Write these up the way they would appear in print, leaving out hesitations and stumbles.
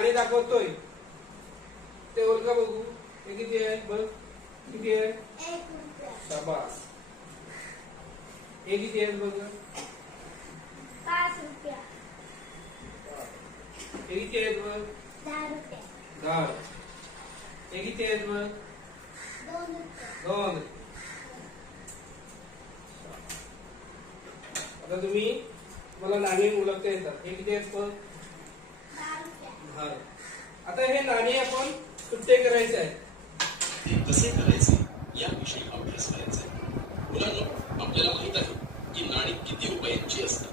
नाणे दाखवतोय ते ओळखा बघू. हे किती आहे बघ, किती आहे? 1 रुपया. शाबास. हे किती आहे बघ, 5 रुपया. हे किती आहेत बघ, 10 रुपया. 10. हे किती आहेत बघ, 2 रुपया. 2. आता तुम्ही मला नाणे ओळखता येतात. हे किती आहेत बघ, 10 रुपया. 10. आता हे नाणे आपण सुट्टे करायचे आहेत. ते कसे करायचे याविषयी अभ्यास करायचा आहे. मुलांनो, आपल्याला माहित आहे की नाणी किती रुपयांची असतात.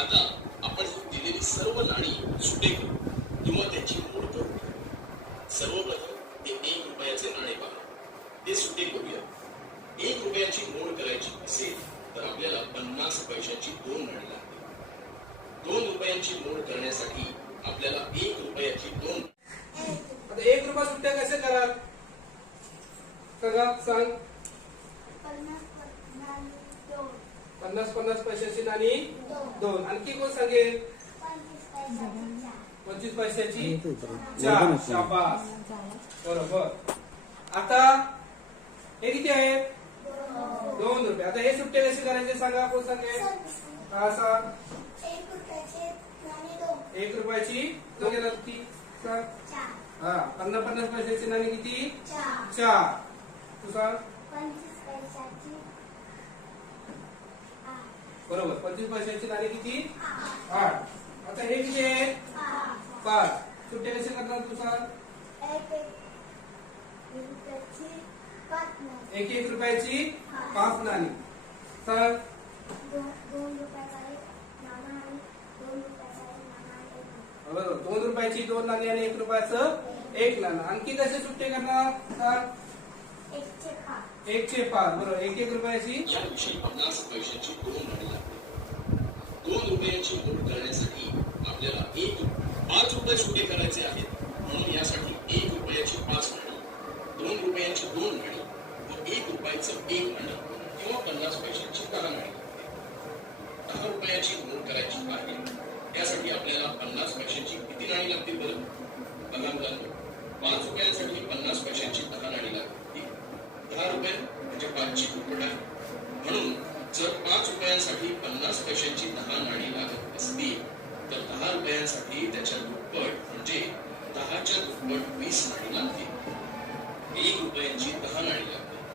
आता आपण ही दिलेली सर्व नाणी सुटे करू किंवा त्याची मोड करू. सर्वप्रथम ते 1 रुपयाचे नाणे पहा, ते सुटे करूया. 1 रुपयाची मोड करायची असेल तर आपल्याला 50 पैशाची 2 नाणी लागतील. 2 रुपयांची मोड करण्यासाठी आपल्याला 1 रुपयाची 2. आता 1 रुपया सुट्ट्या कसे कराल सांग. 50 पैशाची नाणी 2. आणखी कोण सांगेल? 25 पैशाची 4. शाबास, बरोबर. आता हे किती आहे? 2 रुपये. आता हे सुट्टे कसे करायचे सांगा, कोण सांगेल? हा सांग. 1 रुपयाचे नाणे 2. 1 रुपयाची 2 किती सांग. 4. हा, 50 पैशाची नाणी किती? 4. 4. तू सांग. 25 पैशाची 8. बरोबर. 25 पैशाची नाणी किती? 8. 8. आता हे किती आहे? 5. सुट्टे कसे करणार तू सांग. 1 रुपयाची 5 नाणी. 1 रुपयाची 5 नाणी सांग. 2 रुपयाचा 1 नाणा आणि 2 रुपयाचा 1 नाणा आणि बरोबर. 2 रुपयाची 2 नाणी आणि 1 रुपयाचं 1 नाणं. आणखी कसे सुट्टे करणार सांग. 1 चे 5. 1 चे 5. बरोबर. 1 रुपयाची याविषयी 50 पैशाची 2 नाणी लागतील. 2 रुपयांची मोड करण्यासाठी आपल्याला 5 रुपये सुटे करायचे आहेत. म्हणून यासाठी 1 रुपयाची 5 नाणी, 2 रुपयांची 2 नाणी व 1 रुपयाचं 1 नाणं किंवा 50 पैशाची 10 नाणी लागतील. 10 रुपयाची मोड करायची आहे. त्यासाठी आपल्याला 50 पैशाची किती नाणी लागतील बरं? बघा मुलांनो, 5 रुपयांसाठी 50 पैशाची 10 नाणी लागतील. 10 रुपये म्हणजे 5 ची दुप्पट आहे. म्हणून जर 5 रुपयांसाठी 50 पैशाची 10 नाणी लागत असतील तर 10 रुपयांसाठी त्याच्या दुप्पट म्हणजे 10च्या दुप्पट 20 नाणी लागतील. 1 रुपयांची